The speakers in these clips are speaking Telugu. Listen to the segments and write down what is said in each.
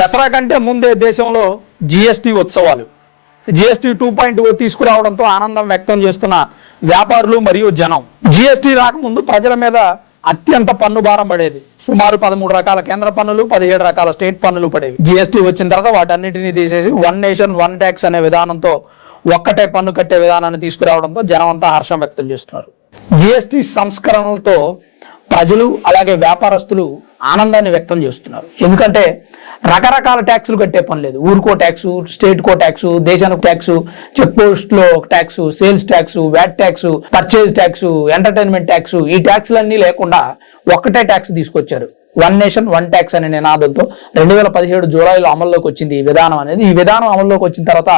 దసరా కంటే ముందే దేశంలో జిఎస్టి ఉత్సవాలు. జిఎస్టి టూ పాయింట్ ఓ తీసుకురావడంతో ఆనందం వ్యక్తం చేస్తున్న వ్యాపారులు మరియు జనం. జిఎస్టి రాకముందు ప్రజల మీద అత్యంత పన్ను భారం పడేది. సుమారు పదమూడు రకాల కేంద్ర పన్నులు పదిహేడు రకాల స్టేట్ పన్నులు పడేవి. జిఎస్టి వచ్చిన తర్వాత వాటన్నిటిని తీసేసి వన్ నేషన్ వన్ ట్యాక్స్ అనే విధానంతో ఒక్కటే పన్ను కట్టే విధానాన్ని తీసుకురావడంతో జనం అంతా హర్షం వ్యక్తం చేస్తున్నారు. జిఎస్టి సంస్కరణలతో ప్రజలు అలాగే వ్యాపారస్తులు ఆనందాన్ని వ్యక్తం చేస్తున్నారు. ఎందుకంటే రకరకాల ట్యాక్సులు కట్టే పని లేదు. ఊరికో ట్యాక్స్ స్టేట్ కో ట్యాక్స్ దేశానికి ట్యాక్స్ చెక్ పోస్ట్లో tax sales tax VAT tax purchase tax entertainment tax ఈ ట్యాక్స్లన్నీ లేకుండా ఒక్కటే ట్యాక్స్ తీసుకొచ్చారు. వన్ నేషన్ వన్ ట్యాక్స్ అనే నినాదంతో రెండు వేల పదిహేడు జూలైలో అమల్లోకి వచ్చింది ఈ విధానం అనేది. ఈ విధానం అమల్లోకి వచ్చిన తర్వాత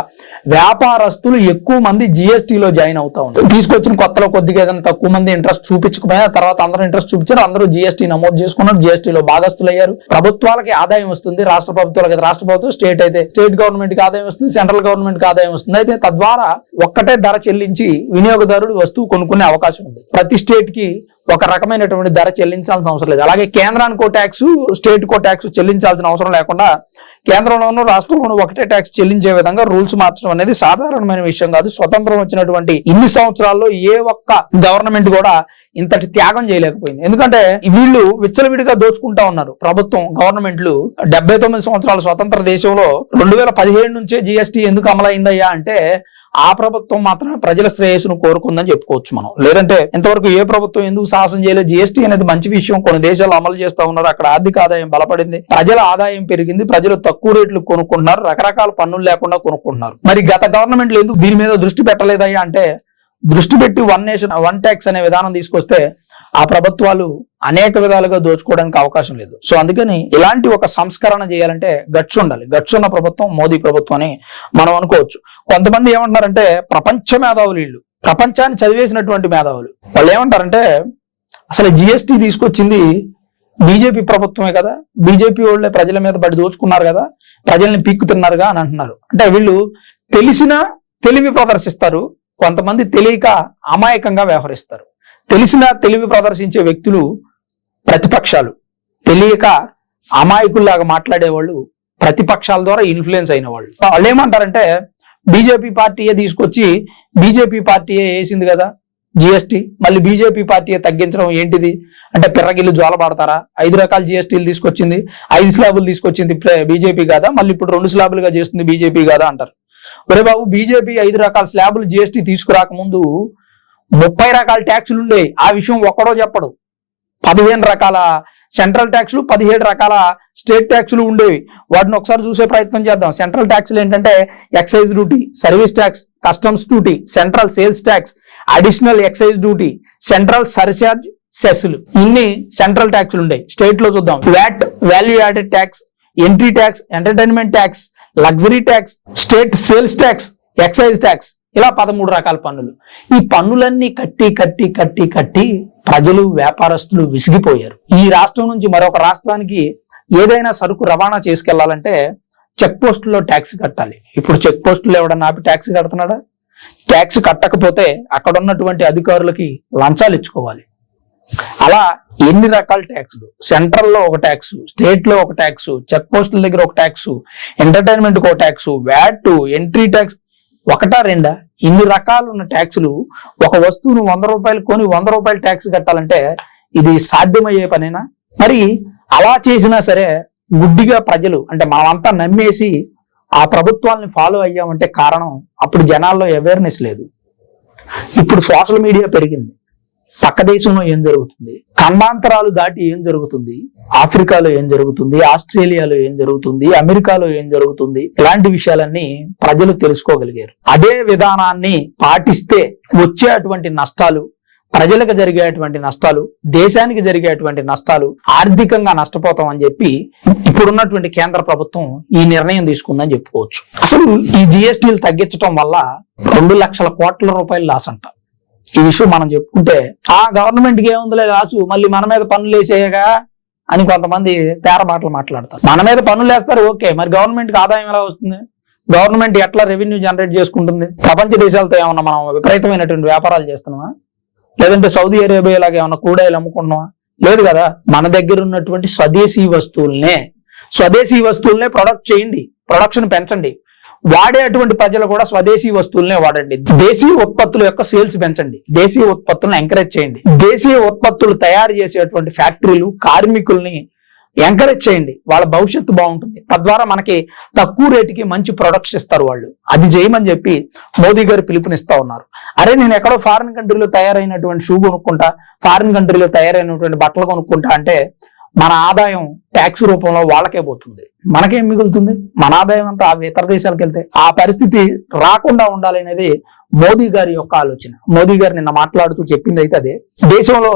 వ్యాపారస్తులు ఎక్కువ మంది జిఎస్టీలో జాయిన్ అవుతా ఉంటారు తీసుకొచ్చిన కొత్తలో కొద్దిగా ఏదైనా తక్కువ మంది ఇంట్రెస్ట్ చూపించకపోయినా తర్వాత అందరూ ఇంట్రెస్ట్ చూపించారు అందరూ జిఎస్టీ నమోదు చేసుకున్నారు జిఎస్టీలో భాగస్తులు అయ్యారు. ప్రభుత్వాలకి ఆదాయం వస్తుంది రాష్ట్ర ప్రభుత్వాలకి రాష్ట్ర ప్రభుత్వం స్టేట్ అయితే స్టేట్ గవర్నమెంట్కి ఆదాయం వస్తుంది సెంట్రల్ గవర్నమెంట్కి ఆదాయం వస్తుంది. అయితే తద్వారా ఒక్కటే ధర చెల్లించి వినియోగదారుడు వస్తువు కొనుక్కునే అవకాశం ఉంది. ప్రతి స్టేట్కి ఒక రకమైనటువంటి ధర చెల్లించాల్సిన అవసరం లేదు. అలాగే కేంద్రానికో ట్యాక్స్ స్టేట్ కో ట్యాక్స్ చెల్లించాల్సిన అవసరం లేకుండా కేంద్రంలోనూ రాష్ట్రంలోనూ ఒకటే ట్యాక్స్ చెల్లించే విధంగా రూల్స్ మార్చడం అనేది సాధారణమైన విషయం కాదు. స్వతంత్రం వచ్చినటువంటి ఇన్ని సంవత్సరాల్లో ఏ ఒక్క గవర్నమెంట్ కూడా ఇంతటి త్యాగం చేయలేకపోయింది. ఎందుకంటే వీళ్ళు విచ్చలవిడిగా దోచుకుంటా ఉన్నారు. ప్రభుత్వం గవర్నమెంట్లు డెబ్బై తొమ్మిది సంవత్సరాల స్వతంత్ర దేశంలో రెండు వేల పదిహేడు నుంచే జిఎస్టీ ఎందుకు అమలైందయ్యా అంటే ఆ ప్రభుత్వం మాత్రమే ప్రజల శ్రేయస్సును కోరుకుందని చెప్పుకోవచ్చు మనం. లేదంటే ఇంతవరకు ఏ ప్రభుత్వం ఎందుకు సాహసం చేయలేదు? జిఎస్టీ అనేది మంచి విషయం. కొన్ని దేశాలు అమలు చేస్తా ఉన్నారు. అక్కడ ఆర్థిక ఆదాయం బలపడింది. ప్రజల ఆదాయం పెరిగింది. ప్రజలు తక్కువ రేట్లు కొనుక్కుంటున్నారు. రకరకాల పన్నులు లేకుండా కొనుక్కుంటున్నారు. మరి గత గవర్నమెంట్లు ఎందుకు దీని మీద దృష్టి పెట్టలేదయ్యా అంటే దృష్టి పెట్టి వన్ నేషన్ వన్ ట్యాక్స్ అనే విధానం తీసుకొస్తే ఆ ప్రభుత్వాలు అనేక విధాలుగా దోచుకోవడానికి అవకాశం లేదు. సో అందుకని ఇలాంటి ఒక సంస్కరణ చేయాలంటే గట్స్ ఉండాలి. గట్స్ ఉన్న ప్రభుత్వం మోదీ ప్రభుత్వం అని మనం అనుకోవచ్చు. కొంతమంది ఏమంటున్నారంటే ప్రపంచ మేధావులు వీళ్ళు. ప్రపంచాన్ని చదివేసినటువంటి మేధావులు. వాళ్ళు ఏమంటారంటే అసలు జిఎస్టీ తీసుకొచ్చింది బీజేపీ ప్రభుత్వమే కదా. బీజేపీ వాళ్ళే ప్రజల మీద పడి దోచుకున్నారు కదా. ప్రజల్ని పీక్కుతున్నారుగా అని అంటున్నారు. అంటే వీళ్ళు తెలిసిన తెలివి ప్రదర్శిస్తారు. కొంతమంది తెలియక అమాయకంగా వ్యవహరిస్తారు. తెలిసిన తెలివి ప్రదర్శించే వ్యక్తులు ప్రతిపక్షాలు. తెలియక అమాయకుల్లాగా మాట్లాడేవాళ్ళు ప్రతిపక్షాల ద్వారా ఇన్ఫ్లుయెన్స్ అయిన వాళ్ళు వాళ్ళు ఏమంటారంటే బీజేపీ పార్టీయే తీసుకొచ్చి బీజేపీ పార్టీయే వేసింది కదా జిఎస్టీ. మళ్ళీ బీజేపీ పార్టీ తగ్గించడం ఏంటిది? అంటే పిర్రగిల్లు జ్వాలబడతారా ఐదు రకాల జిఎస్టీలు తీసుకొచ్చింది ఐదు స్లాబులు తీసుకొచ్చింది బీజేపీ కాదా? మళ్ళీ ఇప్పుడు రెండు స్లాబులుగా చేస్తుంది బీజేపీ కాదా అంటారు. ఒరే బాబు బీజేపీ ఐదు రకాల స్లాబులు జిఎస్టీ తీసుకురాకముందు ముప్పై రకాల ట్యాక్సులు ఉండేవి ఆ విషయం ఒక్కడో చెప్పడు. పదిహేను రకాల సెంట్రల్ ట్యాక్సులు పదిహేడు రకాల స్టేట్ ట్యాక్స్లు ఉండేవి. వాటిని ఒకసారి చూసే ప్రయత్నం చేద్దాం. సెంట్రల్ ట్యాక్స్లు ఏంటంటే excise duty service tax customs duty central sales tax additional excise duty central surcharge సెస్లు. ఇన్ని సెంట్రల్ ట్యాక్స్లు ఉండేవి స్టేట్లో చూద్దాం. VAT value added tax entry tax entertainment tax luxury tax state sales tax excise tax ఇలా పదమూడు రకాల పన్నులు. ఈ పన్నులన్నీ కట్టి కట్టి కట్టి కట్టి ప్రజలు వ్యాపారస్తులు విసిగిపోయారు. ఈ రాష్ట్రం నుంచి మరొక రాష్ట్రానికి ఏదైనా సరుకు రవాణా చేసుకెళ్ళాలంటే చెక్ పోస్టులో ట్యాక్స్ కట్టాలి. ఇప్పుడు చెక్ పోస్టులు ఎవడన్నా ఆపి ట్యాక్స్ కడుతున్నాడా? ట్యాక్స్ కట్టకపోతే అక్కడ ఉన్నటువంటి అధికారులకి లంచాలు ఇచ్చుకోవాలి. అలా ఎన్ని రకాల ట్యాక్స్లు? సెంట్రల్లో ఒక ట్యాక్స్ స్టేట్లో ఒక ట్యాక్స్ చెక్ పోస్టుల దగ్గర ఒక ట్యాక్స్ ఎంటర్టైన్మెంట్ ఒక ట్యాక్స్ వ్యాట్ ఎంట్రీ ట్యాక్స్ ఒకటా రెండా? ఇన్ని రకాలు ఉన్న ట్యాక్సులు ఒక వస్తువును వంద రూపాయలు కొని వంద రూపాయలు ట్యాక్స్ కట్టాలంటే ఇది సాధ్యమయ్యే పనేనా? మరి అలా చేసినా సరే గుడ్డిగా ప్రజలు అంటే మనమంతా నమ్మేసి ఆ ప్రభుత్వాలని ఫాలో అయ్యామంటే కారణం అప్పుడు జనాల్లో అవేర్నెస్ లేదు. ఇప్పుడు సోషల్ మీడియా పెరిగింది. పక్క దేశంలో ఏం జరుగుతుంది? ఖండాంతరాలు దాటి ఏం జరుగుతుంది? ఆఫ్రికాలో ఏం జరుగుతుంది? ఆస్ట్రేలియాలో ఏం జరుగుతుంది? అమెరికాలో ఏం జరుగుతుంది? ఇలాంటి విషయాలన్నీ ప్రజలు తెలుసుకోగలిగారు. అదే విధానాన్ని పాటిస్తే వచ్చేటువంటి నష్టాలు ప్రజలకు జరిగేటువంటి నష్టాలు దేశానికి జరిగేటువంటి నష్టాలు ఆర్థికంగా నష్టపోతాం అని చెప్పి ఇప్పుడున్నటువంటి కేంద్ర ప్రభుత్వం ఈ నిర్ణయం తీసుకుందని చెప్పుకోవచ్చు. అసలు ఈ జిఎస్టీలు తగ్గించడం వల్ల రెండు లక్షల కోట్ల రూపాయలు లాస్ అంట. ఈ విషయం మనం చెప్పుకుంటే ఆ గవర్నమెంట్కి ఏముందిలే రాసు మళ్ళీ మన మీద పనులు వేసేయగా అని కొంతమంది తేర మాటలు మాట్లాడతారు. మన మీద పన్నులు వేస్తారు ఓకే. మరి గవర్నమెంట్కి ఆదాయం ఎలా వస్తుంది? గవర్నమెంట్ ఎట్లా రెవెన్యూ జనరేట్ చేసుకుంటుంది? ప్రపంచ దేశాలతో ఏమన్నా మనం విపరీతమైనటువంటి వ్యాపారాలు చేస్తున్నామా? లేదంటే సౌదీ అరేబియా లాగా ఏమన్నా కూడాయిలు అమ్ముకుంటున్నావా లేదు కదా. మన దగ్గర ఉన్నటువంటి స్వదేశీ వస్తువుల్నే స్వదేశీ వస్తువులనే ప్రొడక్ట్ చేయండి. ప్రొడక్షన్ పెంచండి. వాడేటువంటి ప్రజలు కూడా స్వదేశీ వస్తువులనే వాడండి. దేశీయ ఉత్పత్తుల యొక్క సేల్స్ పెంచండి. దేశీయ ఉత్పత్తులను ఎంకరేజ్ చేయండి. దేశీయ ఉత్పత్తులు తయారు చేసేటువంటి ఫ్యాక్టరీలు కార్మికుల్ని ఎంకరేజ్ చేయండి. వాళ్ళ భవిష్యత్తు బాగుంటుంది. తద్వారా మనకి తక్కువ రేటుకి మంచి ప్రొడక్ట్స్ ఇస్తారు వాళ్ళు. అది చేయమని చెప్పి మోదీ గారు పిలుపునిస్తా ఉన్నారు. అరే నేను ఎక్కడో ఫారిన్ కంట్రీలో తయారైనటువంటి షూ కొనుక్కుంటా ఫారిన్ కంట్రీలో తయారైనటువంటి బట్టలు కొనుక్కుంటా అంటే మన ఆదాయం ట్యాక్స్ రూపంలో వాళ్ళకే పోతుంది. మనకేం మిగులుతుంది? మన ఆదాయం అంతా ఇతర దేశాలకు వెళ్తే ఆ పరిస్థితి రాకుండా ఉండాలి అనేది మోదీ గారి యొక్క ఆలోచన. మోదీ గారు నిన్న మాట్లాడుతూ చెప్పింది అయితే అదే. దేశంలో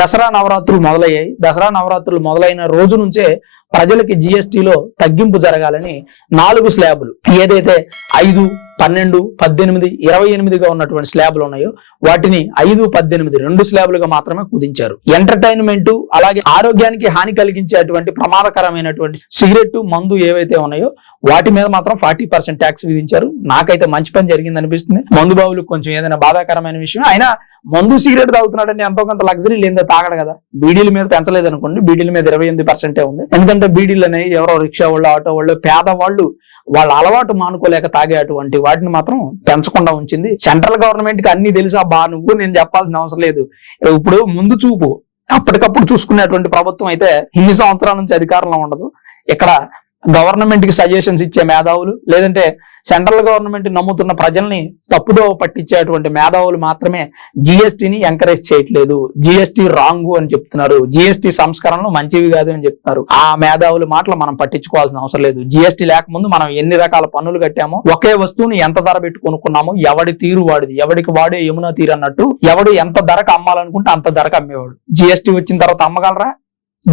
దసరా నవరాత్రులు మొదలయ్యాయి. దసరా నవరాత్రులు మొదలైన రోజు నుంచే ప్రజలకి జిఎస్టిలో తగ్గింపు జరగాలని నాలుగు స్లాబులు. ఏదైతే ఐదు పన్నెండు పద్దెనిమిది ఇరవై ఎనిమిదిగా ఉన్నటువంటి స్లాబులు ఉన్నాయో వాటిని ఐదు పద్దెనిమిది రెండు స్లాబ్లుగా మాత్రమే కుదించారు. ఎంటర్టైన్మెంట్ అలాగే ఆరోగ్యానికి హాని కలిగించేటువంటి ప్రమాదకరమైనటువంటి సిగరెట్ మందు ఏవైతే ఉన్నాయో వాటి మీద మాత్రం ఫార్టీ పర్సెంట్ ట్యాక్స్ విధించారు. నాకైతే మంచి పని జరిగింది అనిపిస్తుంది మందు బాబులకు కొంచెం ఏదైనా బాధాకరమైన విషయం. అయినా మందు సిగరెట్ తాగుతున్నాడని ఎంతో కొంత లగ్జరీ లేదా తాగడు కదా. బీడీల మీద పెంచలేదు అనుకోండి బీడీల మీద ఇరవై ఎనిమిది పర్సెంటే ఉంది. ఎందుకంటే బీడీలు అనేవి ఎవరో రిక్షా వాళ్ళు ఆటో వాళ్ళు పేదవాళ్ళు వాళ్ళ అలవాటు మానుకోలేక తాగే అటువంటి వాటిని మాత్రం పెంచకుండా ఉంచింది. సెంట్రల్ గవర్నమెంట్కి అన్ని తెలుసా బా నువ్వు నేను చెప్పాల్సిన అవసరం లేదు. ఇప్పుడు ముందు చూపు. అప్పటికప్పుడు చూసుకునేటువంటి ప్రభుత్వం అయితే ఇన్ని సంవత్సరాల నుంచి అధికారంలో ఉండదు. ఇక్కడ గవర్నమెంట్కి సజెషన్స్ ఇచ్చే మేధావులు లేదంటే సెంట్రల్ గవర్నమెంట్ నమ్ముతున్న ప్రజల్ని తప్పుదో పట్టించేటువంటి మేధావులు మాత్రమే జిఎస్టీని ఎంకరేజ్ చేయట్లేదు. జిఎస్టి రాంగు అని చెప్తున్నారు. జిఎస్టి సంస్కరణలు మంచివి కాదు అని చెప్తున్నారు. ఆ మేధావుల మాటలు మనం పట్టించుకోవాల్సిన అవసరం లేదు. జిఎస్టి లేకముందు మనం ఎన్ని రకాల పన్నులు కట్టామో ఒకే వస్తువుని ఎంత ధర పెట్టి కొనుక్కున్నామో ఎవడి తీరు వాడిది ఎవడికి వాడే యమునా తీరు అన్నట్టు ఎవడు ఎంత ధరకు అమ్మాలనుకుంటే అంత ధరకు అమ్మేవాడు. జిఎస్టి వచ్చిన తర్వాత అమ్మగలరా?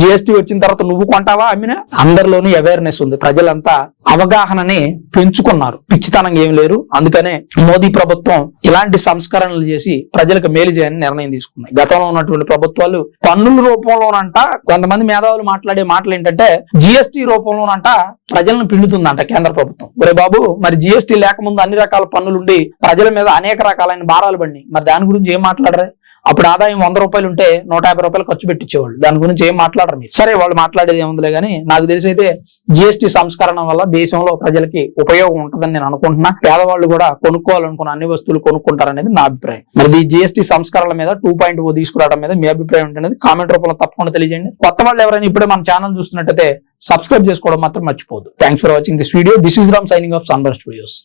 జిఎస్టీ వచ్చిన తర్వాత నువ్వు కొంటావా అమ్మినా? అందరిలోనూ అవేర్నెస్ ఉంది. ప్రజలంతా అవగాహనని పెంచుకున్నారు. పిచ్చితనంగా ఏం లేరు అందుకనే మోదీ ప్రభుత్వం ఇలాంటి సంస్కరణలు చేసి ప్రజలకు మేలు చేయని నిర్ణయం తీసుకుంది. గతంలో ఉన్నటువంటి ప్రభుత్వాలు పన్నుల రూపంలోనంట కొంతమంది మేధావులు మాట్లాడే మాటలు ఏంటంటే జిఎస్టీ రూపంలోనంట ప్రజలను పిండుతుందంట కేంద్ర ప్రభుత్వం. ఒరే బాబు మరి జిఎస్టీ లేకముందు అన్ని రకాల పన్నులుండి ప్రజల మీద అనేక రకాలైన భారాలు పడినాయి. మరి దాని గురించి ఏం మాట్లాడరే? అప్పుడు ఆదాయం వంద రూపాయలు ఉంటే నూట యాభై రూపాయలు ఖర్చు పెట్టించేవాళ్ళు దాని గురించి ఏం మాట్లాడరు మీరు. సరే వాళ్ళు మాట్లాడేది ఏముందిలే కానీ నాకు తెలిసి అయితే జిఎస్టీ సంస్కరణ వల్ల దేశంలో ప్రజలకి ఉపయోగం ఉంటుందని నేను అనుకుంటున్నా. పేదవాళ్ళు కూడా కొనుక్కోవాలనుకున్న అన్ని వస్తువులు కొనుక్కుంటారనేది నా అభిప్రాయం. మరి ఈ జిఎస్టీ సంస్కరణల మీద టూ పాయింట్ ఓ తీసుకురావడం మీద మీ అభిప్రాయం ఉంటుంది కామెంట్ రూపంలో తప్పకుండా తెలియజేయండి. కొత్త వాళ్ళు ఎవరైనా ఇప్పుడే మన ఛానల్ చూస్తున్నట్టయితే సబ్స్క్రైబ్ చేసుకోవడం మాత్రం మర్చిపోదు thanks for watching this video this is Ram signing off Sunbur Studios